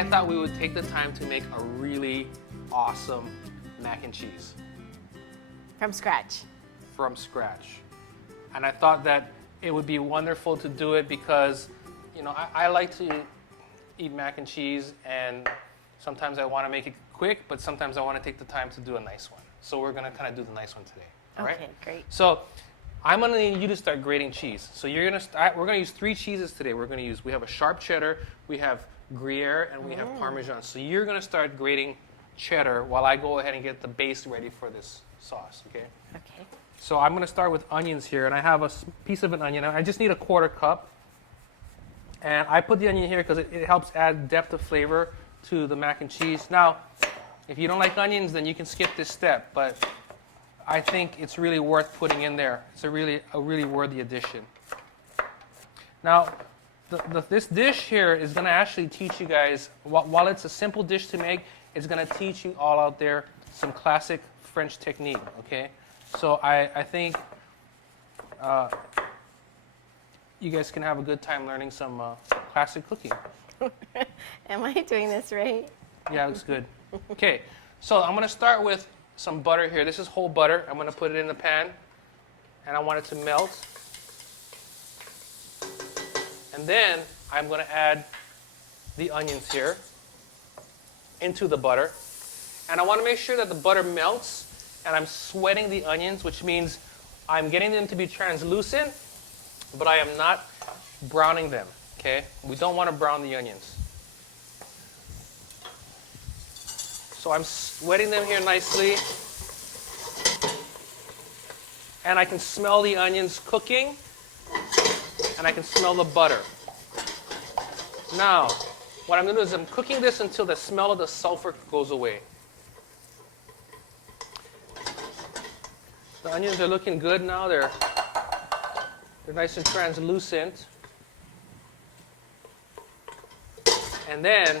I thought we would take the time to make a really awesome mac and cheese. From scratch. From scratch. And I thought that it would be wonderful to do it because, you know, I like to eat mac and cheese, and sometimes I want to make it quick, but sometimes I want to take the time to do a nice one. So we're going to kind of do the nice one today. All right? Okay, great. So I'm going to need you to start grating cheese. So you're going to start, we're going to use 3 cheeses today. We have a sharp cheddar, we have Gruyere, and we have Parmesan. So you're going to start grating cheddar while I go ahead and get the base ready for this sauce, okay? Okay. So I'm going to start with onions here, and I have a piece of an onion. I just need a 1/4 cup. And I put the onion here because it helps add depth of flavor to the mac and cheese. Now, if you don't like onions, then you can skip this step, but I think it's really worth putting in there. It's a really worthy addition. Now, this dish here is going to actually teach you guys, while it's a simple dish to make, it's going to teach you all out there some classic French technique, okay? So I think you guys can have a good time learning some classic cooking. Am I doing this right? Yeah, it looks good. Okay, so I'm going to start with some butter here. This is whole butter. I'm going to put it in the pan, and I want it to melt. And then I'm going to add the onions here into the butter. And I want to make sure that the butter melts, and I'm sweating the onions, which means I'm getting them to be translucent, but I am not browning them, okay? We don't want to brown the onions. So I'm sweating them here nicely. And I can smell the onions cooking, and I can smell the butter. Now, what I'm going to do is I'm cooking this until the smell of the sulfur goes away. The onions are looking good now. They're nice and translucent. And then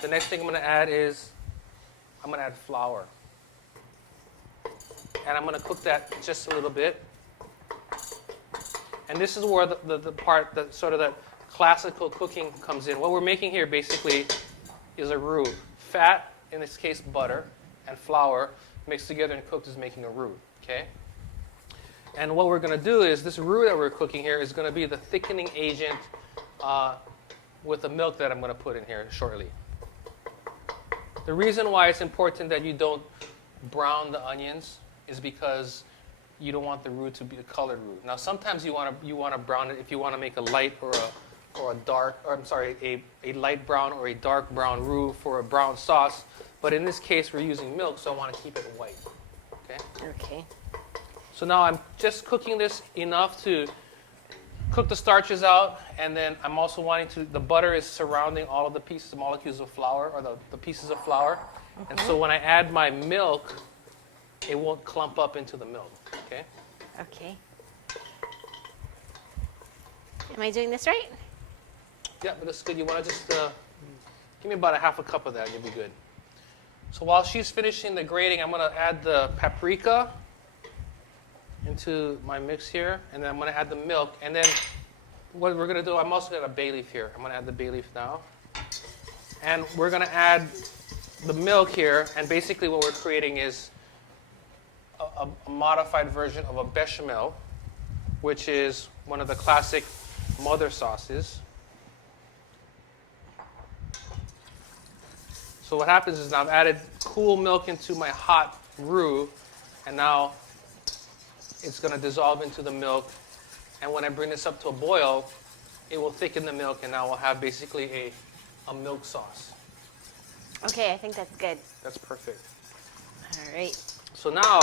the next thing I'm going to add is I'm going to add flour. And I'm going to cook that just a little bit. And this is where the part that sort of the classical cooking comes in. What we're making here basically is a roux. Fat, in this case butter, and flour mixed together and cooked is making a roux, okay? And what we're going to do is this roux that we're cooking here is going to be the thickening agent with the milk that I'm going to put in here shortly. The reason why it's important that you don't brown the onions is because you don't want the roux to be a colored roux. Now, sometimes you want to brown it if you want to make a light or a dark, or I'm sorry, a light brown or a dark brown roux for a brown sauce. But in this case, we're using milk, so I want to keep it white. Okay? Okay. So now I'm just cooking this enough to cook the starches out, and then I'm also wanting to, the butter is surrounding all of the pieces, the molecules of flour, or the pieces of flour. And so when I add my milk, it won't clump up into the milk. Okay? Okay. Am I doing this right? Yeah, but that's good. You want to just give me about a 1/2 cup of that, you'll be good. So while she's finishing the grating, I'm going to add the paprika into my mix here, and then I'm going to add the milk. And then what we're going to do, I'm also going to add a bay leaf here. I'm going to add the bay leaf now. And we're going to add the milk here, and basically what we're creating is a modified version of a bechamel, which is one of the classic mother sauces. So what happens is now I've added cool milk into my hot roux, and now it's going to dissolve into the milk. And when I bring this up to a boil, it will thicken the milk, and now we'll have basically a milk sauce. Okay, I think that's good. That's perfect. All right. So now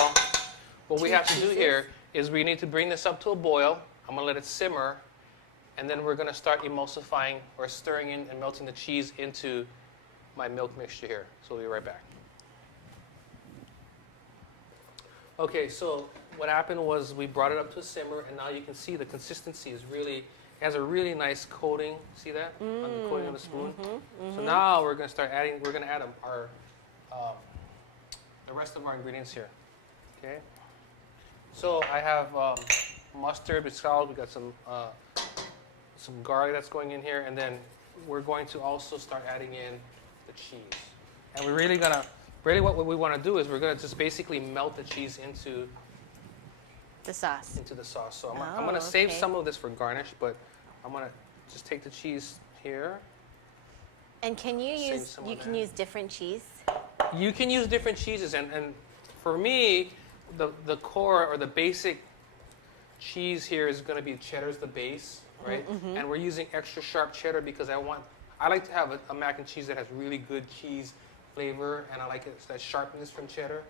what we have to do here is we need to bring this up to a boil. I'm going to let it simmer, and then we're going to start emulsifying or stirring in and melting the cheese into my milk mixture here. So we'll be right back. Okay, so what happened was we brought it up to a simmer, and now you can see the consistency is really, it has a really nice coating. See that? On the coating of the spoon. So now we're going to start adding, we're going to add the rest of our ingredients here. Okay. So I have mustard with salt. We got some garlic that's going in here, and then we're going to also start adding in the cheese. And we're really what we want to do is we're going to just basically melt the cheese into The sauce. the sauce. So I'm going to save some of this for garnish, but I'm going to just take the cheese here. And can you Save use, some you of can that. use different cheese? You can use different cheeses, and for me, the core or the basic cheese here is going to be cheddar's the base, right? And we're using extra sharp cheddar because I like to have a mac and cheese that has really good cheese flavor, and I like that sharpness from cheddar.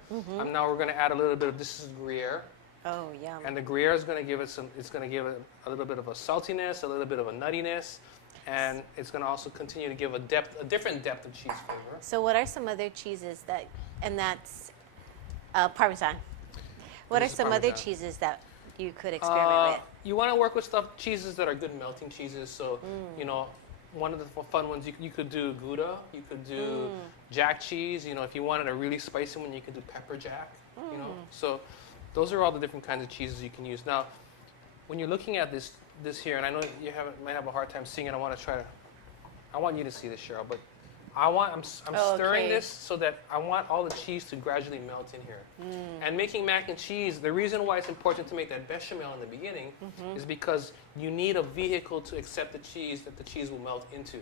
Now we're going to add a little bit of, this is Gruyere, Oh, yum. and the Gruyere is going to give it it's going to give it a little bit of a saltiness, a little bit of a nuttiness, and it's going to also continue to give a different depth of cheese flavor. So what are some other cheeses and that's Parmesan. What are This is some other Parmesan. cheeses that you could experiment with? You want to work with cheeses that are good melting cheeses. So, one of the fun ones, you could do Gouda, you could do Jack cheese. If you wanted a really spicy one, you could do pepper jack. So those are all the different kinds of cheeses you can use. Now, when you're looking at this here, and I know you might have a hard time seeing it, I want you to see this, Cheryl, but I'm stirring Okay. this so that I want all the cheese to gradually melt in here. And making mac and cheese, the reason why it's important to make that bechamel in the beginning is because you need a vehicle to accept the cheese that the cheese will melt into.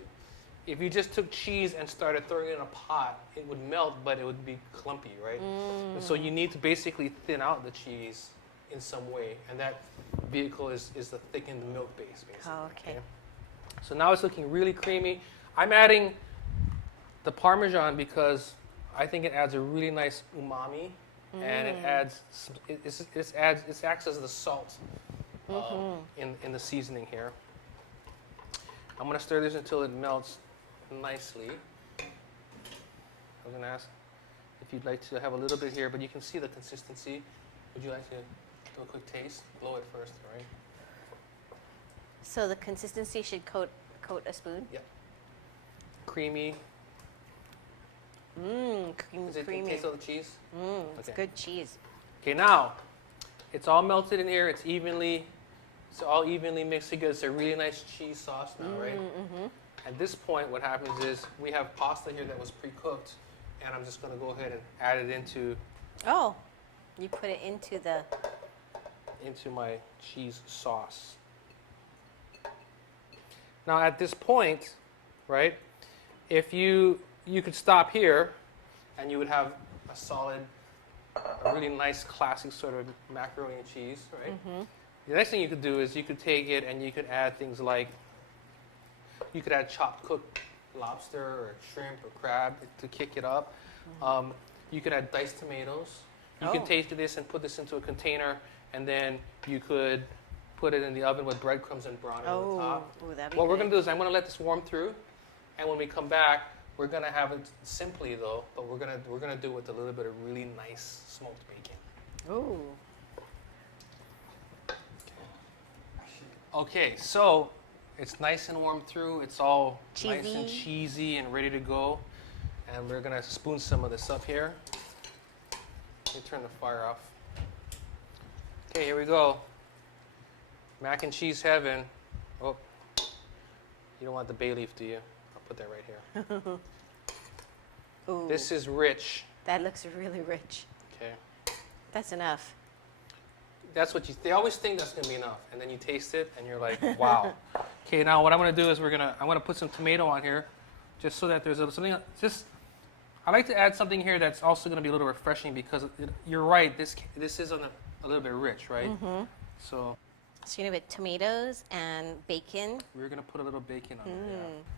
If you just took cheese and started throwing it in a pot, it would melt, but it would be clumpy, right? And so you need to basically thin out the cheese in some way, and that vehicle is the thickened milk base, basically. Oh, okay. So now it's looking really creamy. I'm adding the Parmesan because I think it adds a really nice umami, and it acts as the salt in the seasoning here. I'm going to stir this until it melts nicely. I was going to ask if you'd like to have a little bit here, but you can see the consistency. Would you like to do a quick taste? Blow it first, right? So the consistency should coat a spoon? Yep. Creamy. Creamy. Does it taste all the cheese? It's Okay. good cheese. Okay, now it's all melted in here. It's all evenly mixed together. It's a really nice cheese sauce now, right? At this point, what happens is we have pasta here that was pre-cooked, and I'm just going to go ahead and add it into Oh, you put it into my cheese sauce. Now, at this point, right, if you could stop here, and you would have a really nice classic sort of macaroni and cheese, right? The next thing you could do is you could take it and you could add things like, you could add chopped cooked lobster or shrimp or crab to kick it up. You could add diced tomatoes. You can taste this and put this into a container, and then you could put it in the oven with breadcrumbs and brown it on the top. That'd be What we're good. going to do is I'm going to let this warm through, and when we come back, we're going to have it simply though, but we're going to do it with a little bit of really nice smoked bacon. Ooh. Okay, so it's nice and warm through. It's all nice and Cheesy. cheesy and ready to go. And we're going to spoon some of this up here. Let me turn the fire off. Okay, here we go. Mac and cheese heaven. Oh, you don't want the bay leaf, do you? I'll put that right here. Ooh. This is rich. That looks really rich. Okay. That's enough. That's what they always think that's gonna be enough, and then you taste it, and you're like, wow. Okay, now what I'm gonna do is I'm gonna put some tomato on here, just so that there's something. I like to add something here that's also gonna be a little refreshing because you're right. This is a little bit rich, right? So So you're gonna put tomatoes and bacon. we're gonna put a little bacon on it. Yeah.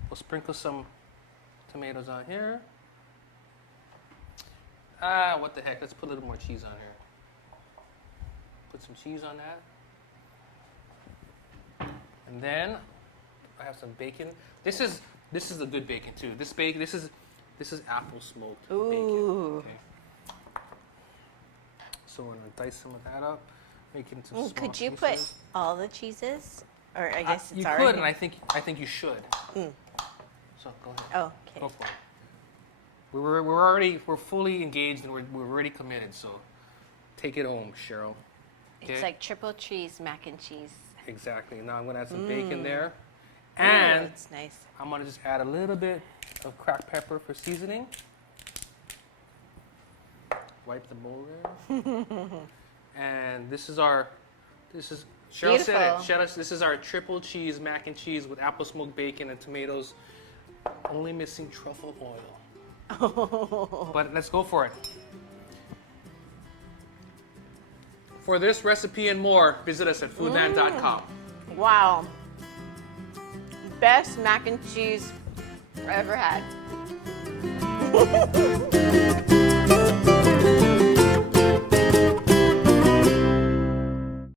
We'll sprinkle some tomatoes on here. What the heck? Let's put a little more cheese on here. Put some cheese on that. And then I have some bacon. This is the good bacon too. This is apple smoked bacon. Ooh. Okay. So we're gonna dice some of that up, make it into small Could you pieces. put all the cheeses? Or I guess You it's could, already. and I think you should. So go ahead. Oh, okay. Go for it. We're fully engaged and we're already committed. So take it home, Cheryl. It's like triple cheese mac and cheese. Exactly. Now I'm going to add some bacon there. And it's nice. I'm gonna just add a little bit of cracked pepper for seasoning. Wipe the bowl there. And this is Cheryl said it. Beautiful. This is our triple cheese mac and cheese with apple smoked bacon and tomatoes. Only missing truffle oil. But let's go for it. For this recipe and more, visit us at foodland.com. Wow. Best mac and cheese I ever had.